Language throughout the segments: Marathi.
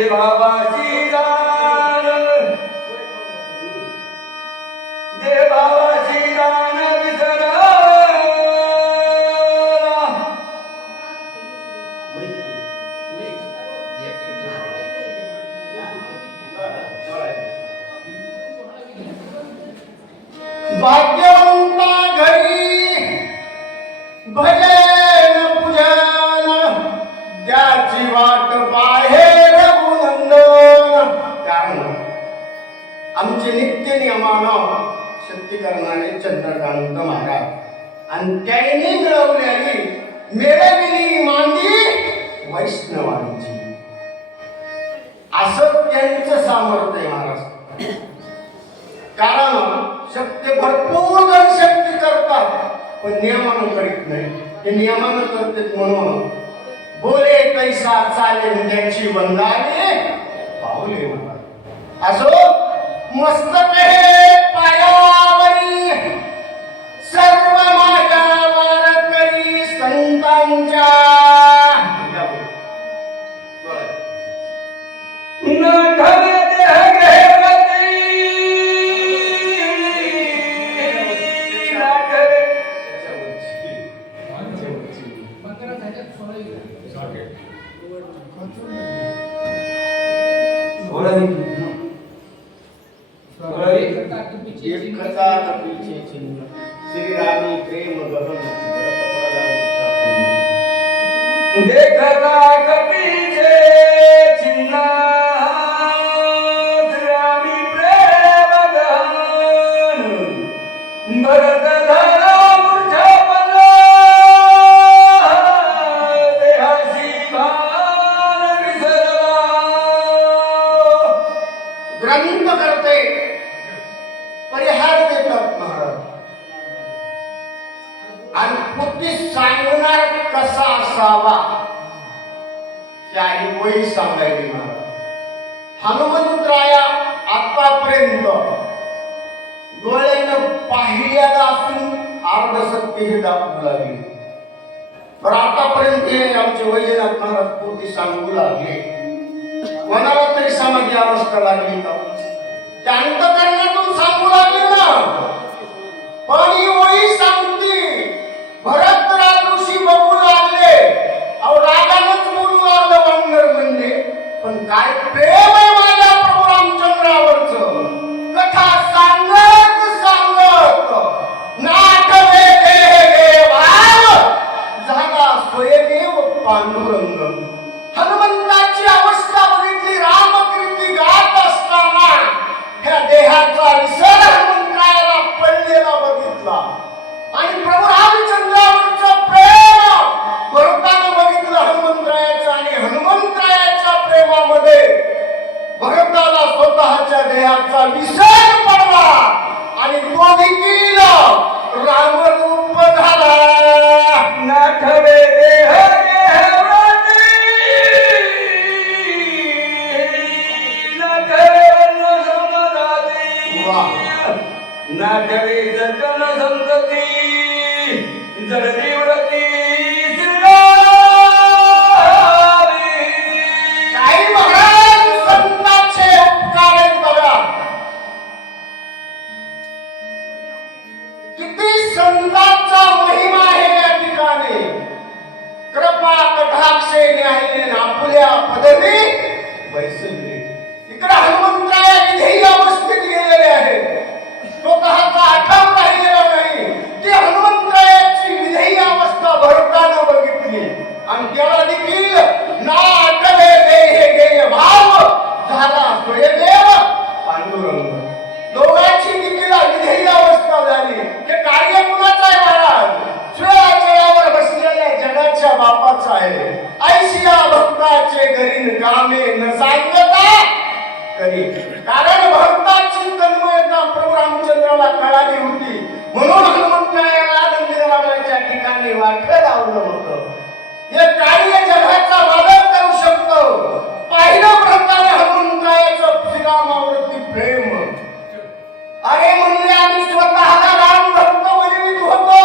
देवावाची दान देवावाची दान विसरा भाग्यवंता घरी भजन पूजन त्याची वाट बाहेर रघुनंदन. कारण आमचे नित्य नियमानं शक्ती करणारे चंद्रकांत महाराज आणि त्यांनी मिळवलेली मिळवलेली मांदी वैष्णवांची असं त्यांचं सामर्थ्य महाराज. कारण शक्ती भरपूर जण शक्ती करतात पण नियमानं करीत नाही. ते नियमानं करतात म्हणून बोले कैसा चाले त्याची वंदाने पावले म्हणा. असो मस्तक हे पायावरी सर्व मागावर करी संतांच्या श्रीरामी प्रेम गगन देखता कपीचे चिन्ह श्रीरामी प्रेम गगन भरत धरा मूर्छा पला देहासी भान विसरला. ग्रंथ करते परिहार देतात महाराज आणि पुढे सांगणार कसा असावा त्याही वही सांगायची महाराज. हनुमंतराया आतापर्यंत डोळ्यानं पाहिल्याला असून अर्धसत्य हे दाखवू लागले. पण आतापर्यंत हे आमचे वैजनाथ महाराज पोटी सांगू लागले. कोणाला तरी समाधी अवस्था लागली का त्या अंतकरणातून सांगू लागले ना. पण ही वही सांगते भरत ऋषी बघू लागले. अहो रागानच बोलू लागलं वांगर म्हणजे. पण काय प्रेम आहे माझ्या प्रभू रामचंद्रावरचं. कथा सांगत सांगत नाटवे गे भाव झाला स्वयंदेव पांडुरंग. हनुमंताची अवस्था बघितली. रामकीर्ती गात असताना ह्या देहाचा विसर हनुमंताला पडलेला बघितला आणि प्रभू रामचंद्रावरचं प्रेम भरतानं बघितलं हनुमंतरायाचं. आणि हनुमंतरायाच्या प्रेमामध्ये भरताला स्वतःच्या देहाचा विसर पडला आणि तो देखील रामरूप झाला. नाठवे देह नाटवे जटन संतती जडती उडती काही महाराज संतांचे उपकार आहेत बघा. किती संतांचा महिमा आहे या ठिकाणी. कृपा कटाक्षे न्यायने आपल्या पदवी बैसले. इकडे हनुमंतराया विधेयी अवस्थेत गेलेले आहेत. स्वतःचा आठवण राहिलेला नाही. ते हनुमंतरायाची विधेयी अवस्था भरताना बघितली आणि त्याला देखील ना आठवे देह गेय भाव झाला स्वयंदेव पांडुरंग. दोघांची देखील विधेयी अवस्था झाली. हे कार्य कुणाचं आहे महाराज? स्वराज्यावर बसलेल्या जगाच्या बापाचं आहे. ऐशिया भक्ताचे घरी कामे न सांगता करी. कारण भक्ताची तन्मयता प्रभू रामचंद्राला कळाली होती म्हणून हनुमंतरायाला नंदीबाबाच्या ठिकाणी वाटलं लावलं होतं. हे कार्य जगाचा वादळ करू शकतो. पाहिलं प्रकारे हनुमंतरायाचं श्रीरामावरती प्रेम. अरे म्हणले आम्ही स्वतःला राम भक्त बनवित होतो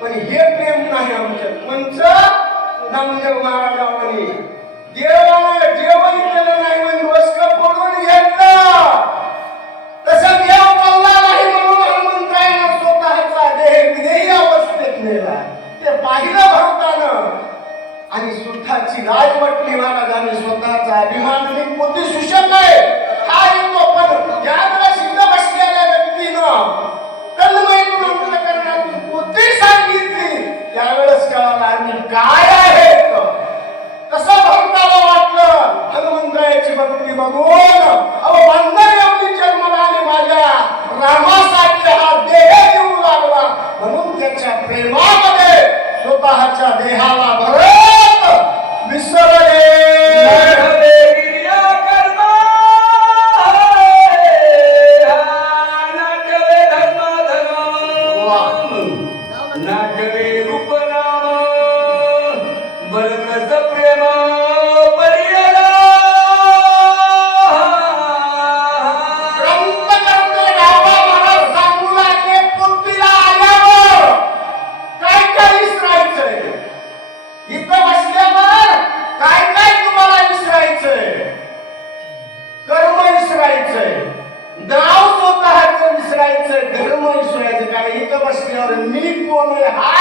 पण हे प्रेम नाही आमच्यात. म्हणजे नामदेव महाराजांनी देवाने जेवण बघून अहो बंधन एवढी जन्माला आली माझ्या रामासाठी हा देह देऊ लागला, म्हणून त्याच्या प्रेमामध्ये स्वतःच्या देहाला भरत विसरले. मी कोण हा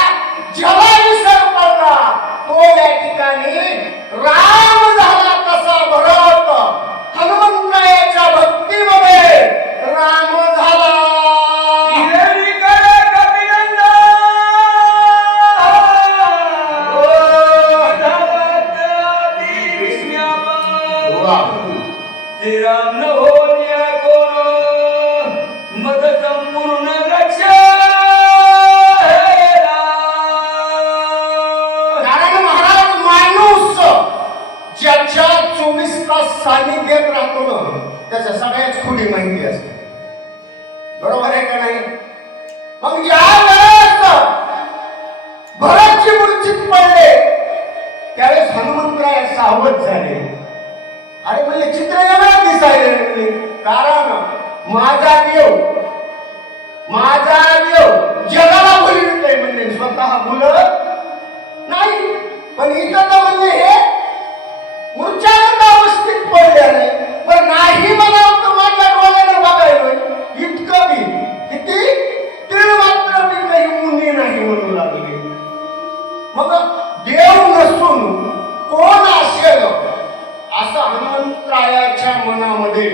जेव्हा विसर पडला तो या ठिकाणी राम झाला तसा भरत हनुमंताच्या भक्तीमध्ये राम झाला. राम न होण्या कोण मग संपूर्ण रक्ष. ज्याच्या 24 तास सानिध्यात राहतो ना त्याच्या सगळ्याच खुली माहिती असते, बरोबर आहे का नाही? मग ज्या वेळेस भरतची मूर्छित पडले त्यावेळेस हनुमंतराय सावध झाले. अरे म्हणजे चित्र एवढं दिसायला लागले, कारण माझा देव जगाला बोलवितोय म्हणजे स्वतः बोलत नाही. पण इथं तर म्हणजे हे मूर्छागत अवस्थेत पडल्याने पण नाही म्हणावं तर माझ्या डोळ्याने बघायलोय इतकं बी किती तीळ मात्र मी काही मुनी नाही म्हणू लागले. मग देव नसून कोण असेल असं हनुमंतरायाच्या मनामध्ये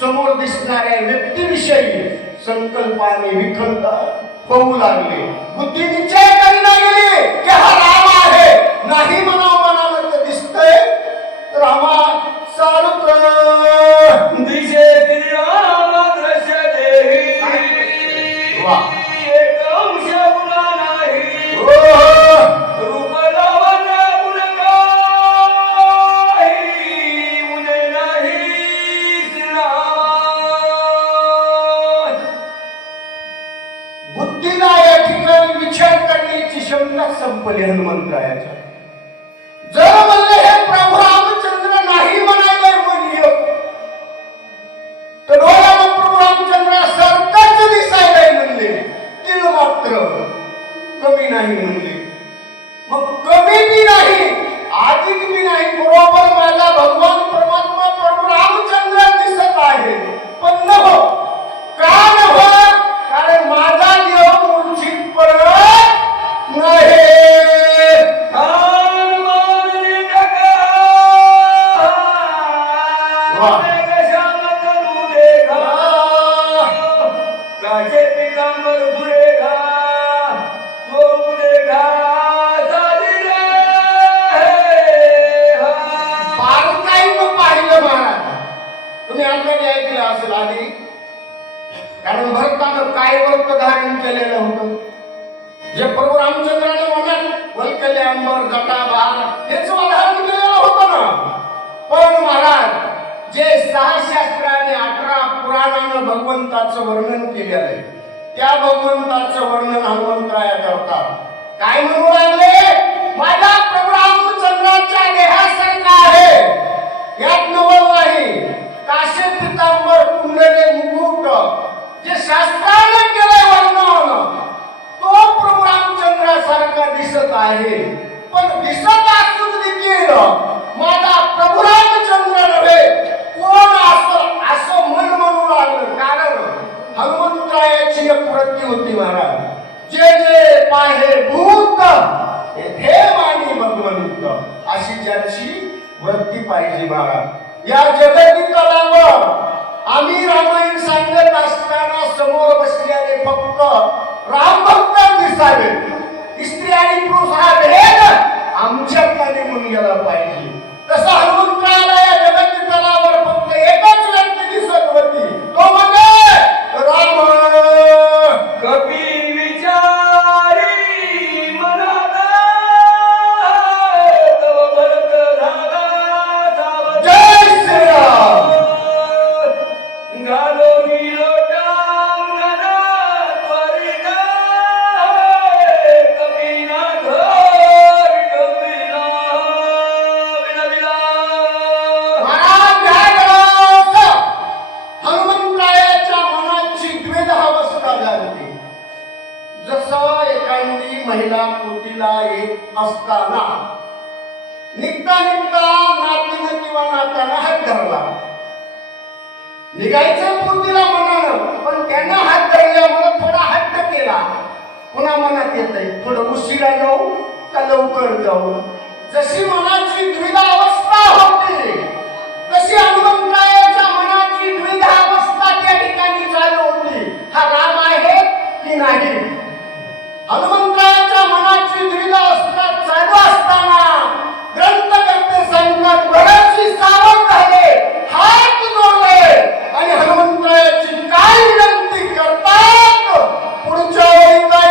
समोर दिसणाऱ्या व्यक्तीविषयी संकल्पाने विखलता होऊ लागले. बुद्धी निश्चय करीना गेली की हा राम आहे, नाही म्हणावं मनाला तर दिसतंय रामा सारुत दिशे श्रीराम दृश्य देही एक अंश गुणा नाही रूप लावण्य गुण काही उदे नाही श्रीराम. बुद्धीला या ठिकाणी विचार करण्याची क्षमता संपली हनुमंतरायाच्या. जर म्हणले हे प्रभू रामचंद्र नाही म्हणायला म्हणजे तर डोळ्याला प्रभू रामचंद्र सारखाच दिसायला म्हणले, तीळ मात्र कमी नाही म्हणले. मग कमी बी नाही अधिक बी नाही, बरोबर माझा भगवान परमात्मा प्रभू रामचंद्र दिसत आहे. पण नको का नको, कारण माझा देव मूर्छित पडत नाही. कारण भरतानं काय व्रत धारण केलेलं होतं, जे प्रभू रामचंद्राने मनात वैकल्य अंबर जटा बार हेच धारण केलेलं होतं ना. पण महाराज जे 6 शास्त्राने 18 पुराणानं भगवंताचं वर्णन केलेलं आहे त्या भगवंताचं वर्णन हनुमंतराया करतात. काय म्हणू लागले, माझा प्रभू रामचंद्राच्या देहासारखा आहे, यात नवल नाही. काशे पितांबर कुंडले मुकुट जे शास्त्राने केले वर्णन तो प्रभू रामचंद्रासारखा दिसत आहे. पण दिसत असून देखील माझा प्रभू रामचंद्र नव्हे कोण असं मन म्हणू लागलं. कारण हनुमंतरायाची एक वृत्ती होती महाराज, जे जे पाहे भूत हे मानी भगवंत, अशी ज्याची वृत्ती पाहिजे महाराज. या जगती तलावर आम्ही रामायण सांगत असताना समोर बसलेले फक्त राम भक्त दिसावे, स्त्री आणि पुरुष हा भेद आमच्यात निघून गेला पाहिजे. तसं हनुमंतरायाला या जगती तलावर फक्त महिला पोटीला येत असताना निघता निघता नातीनं किंवा नात्यानं हात धरला. निघायचं पोटीला मनानं, पण त्यानं हात धरल्यामुळे थोडा हट्ट केला. पुन्हा मनात येतंय थोडं उशिरा जाऊ का लवकर जाऊ. जशी मनाची द्विधा अवस्था होती तशी हनुमंतरायाच्या मनाची द्विधा अवस्था त्या ठिकाणी चालू होती. हा राम आहे की नाही. हनुमंतरायाच्या मनाची द्विधा अवस्था चालू असताना ग्रंथकर्ते सांगतात बरेचसे सावध झाले, हात जोडले आणि हनुमंतरायाची काय विनंती करतात पुढच्या वेळी काय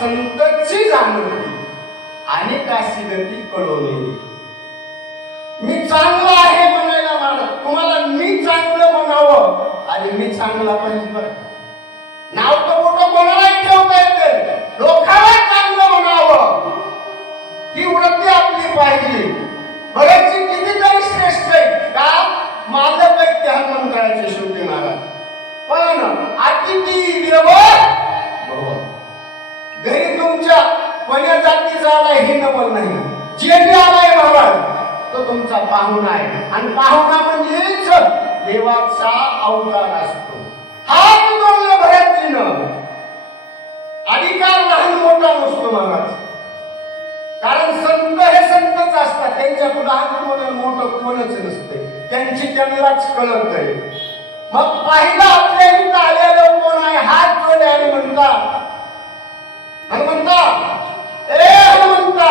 संतची जाणवली आणि काशी गती कळवली. मी चांगला आहे म्हणायला मला तुम्हाला मी चांगलं म्हणावं आणि मी चांगला पाहिजे बरं. नाव तर मोठं कोणालाही ठेवता येते, लोकांना चांगलं म्हणावं ही वृत्ती आपली पाहिजे. बरेचसे कितीतरी श्रेष्ठ आहेत का मालक आहेत त्या हनुमंतरायाचे शेवटी महाराज, पण अतिथी देव घरी तुमच्या कोण्या जातीचा आलाय हे नवल नाही. जे बी आलाय महाराज तो तुमचा पाहुणा आहे आणि पाहुणा म्हणजेच देवाचा अवतार असतो. हात जोडले भरतजीनं. अधिकार लहान मोठा नसतो महाराज, कारण संत हे संतच असतात. त्यांच्या पुढे हात जोडून मोठं कोणच नसते, त्यांची त्यांनाच कळत आहे. मग पाहिलं आपल्या इथं आलेलं कोण आहे हात जोडले आणि म्हणतात हनुमंता, ए हनुमंता,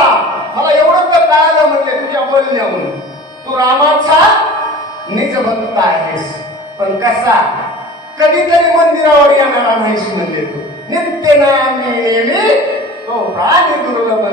मला एवढं तर कळालं म्हणले तुझ्या बोलण्यावरून तू रामाचा निज भक्त आहेस, पण कसा कधीतरी मंदिरावर येणारा नाहीस म्हणले. तू नित्य नामी नेहमी तो प्राणी दुर्लभ